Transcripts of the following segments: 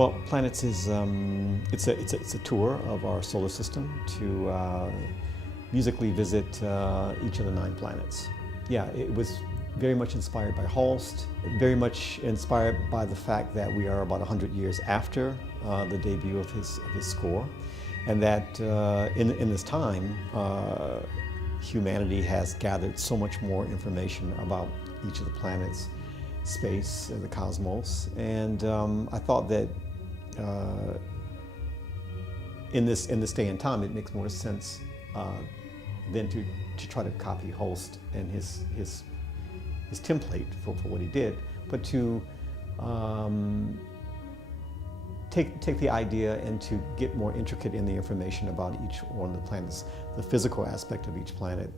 Well, planets is it's a tour of our solar system to musically visit each of the 9 planets. Yeah, it was very much inspired by Holst, very much inspired by the fact that we are about 100 years after the debut of his score, and that in this time, humanity has gathered so much more information about each of the planets, space, the cosmos, and I thought that in this day and time, it makes more sense than to try to copy Holst and his template for what he did, but to take the idea and to get more intricate in the information about each one of the planets, the physical aspect of each planet,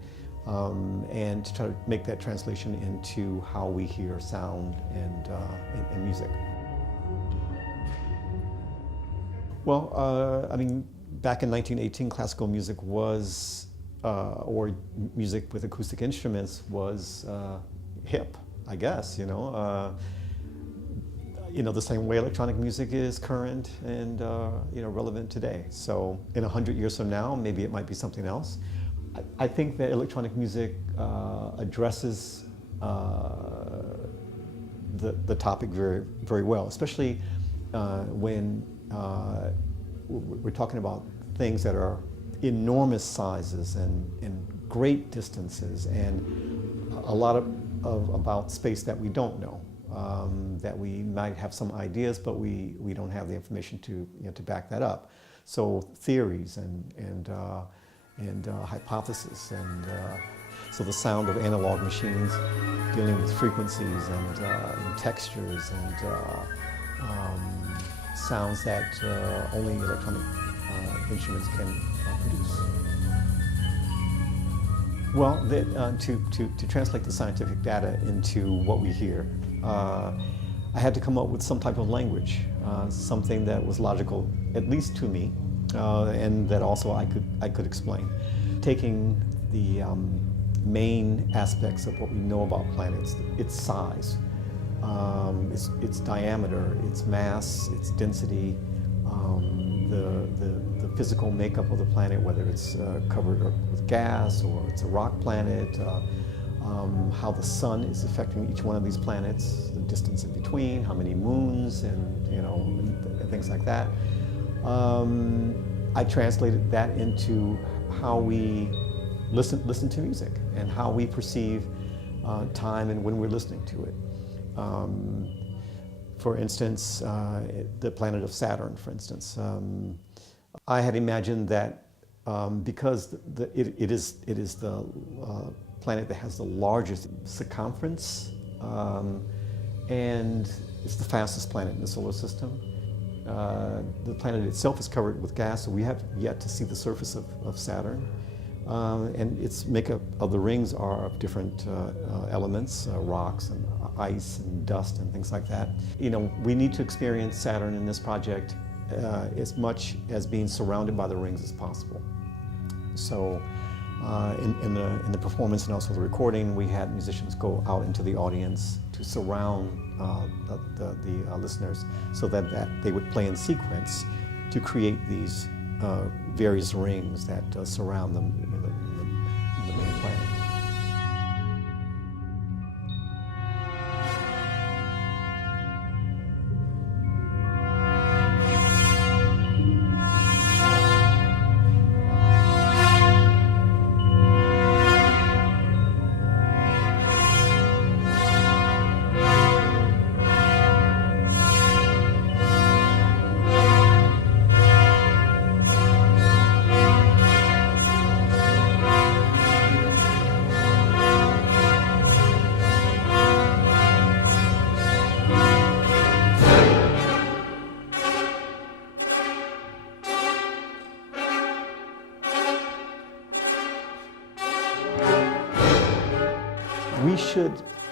and to try to make that translation into how we hear sound and music. Well, I mean, back in 1918, classical music was, or music with acoustic instruments was hip, I guess, you know, the same way electronic music is current and, relevant today. So in 100 years from now, maybe it might be something else. I think that electronic music addresses the topic very, very well, especially when we're talking about things that are enormous sizes and great distances and a lot about space that we don't know, that we might have some ideas, but we don't have the information to back that up. So theories and hypotheses, and so the sound of analog machines dealing with frequencies and textures and sounds that only electronic instruments can produce. Well, to translate the scientific data into what we hear, I had to come up with some type of language, something that was logical, at least to me, and that also I could explain. Taking the main aspects of what we know about planets, its size, its diameter, its mass, its density, the physical makeup of the planet, whether it's covered with gas or it's a rock planet, how the sun is affecting each one of these planets, the distance in between, how many moons, and and things like that. I translated that into how we listen to music and how we perceive time and when we're listening to it. For instance, the planet of Saturn, for instance. I had imagined that because it is the planet that has the largest circumference, and it's the fastest planet in the solar system. The planet itself is covered with gas, so we have yet to see the surface of Saturn. And its makeup of the rings are of different elements, rocks and ice and dust and things like that. We need to experience Saturn in this project as much as being surrounded by the rings as possible. So in the performance and also the recording, we had musicians go out into the audience to surround the listeners so that they would play in sequence to create these various rings that surround them in the main planet.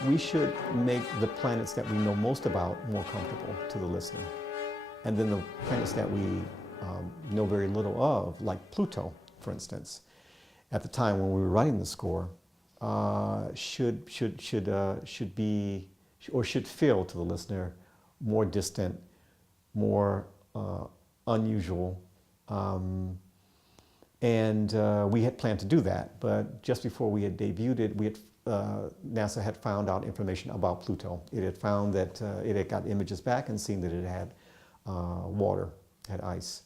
We should make the planets that we know most about more comfortable to the listener. And then the planets that we know very little of, like Pluto, for instance, at the time when we were writing the score, should be, or should feel to the listener more distant more unusual. And we had planned to do that, but just before we had debuted it, NASA had found out information about Pluto. It had found that it had got images back and seen that it had water, had ice.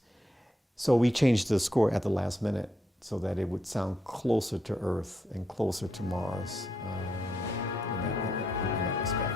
So we changed the score at the last minute so that it would sound closer to Earth and closer to Mars in that respect.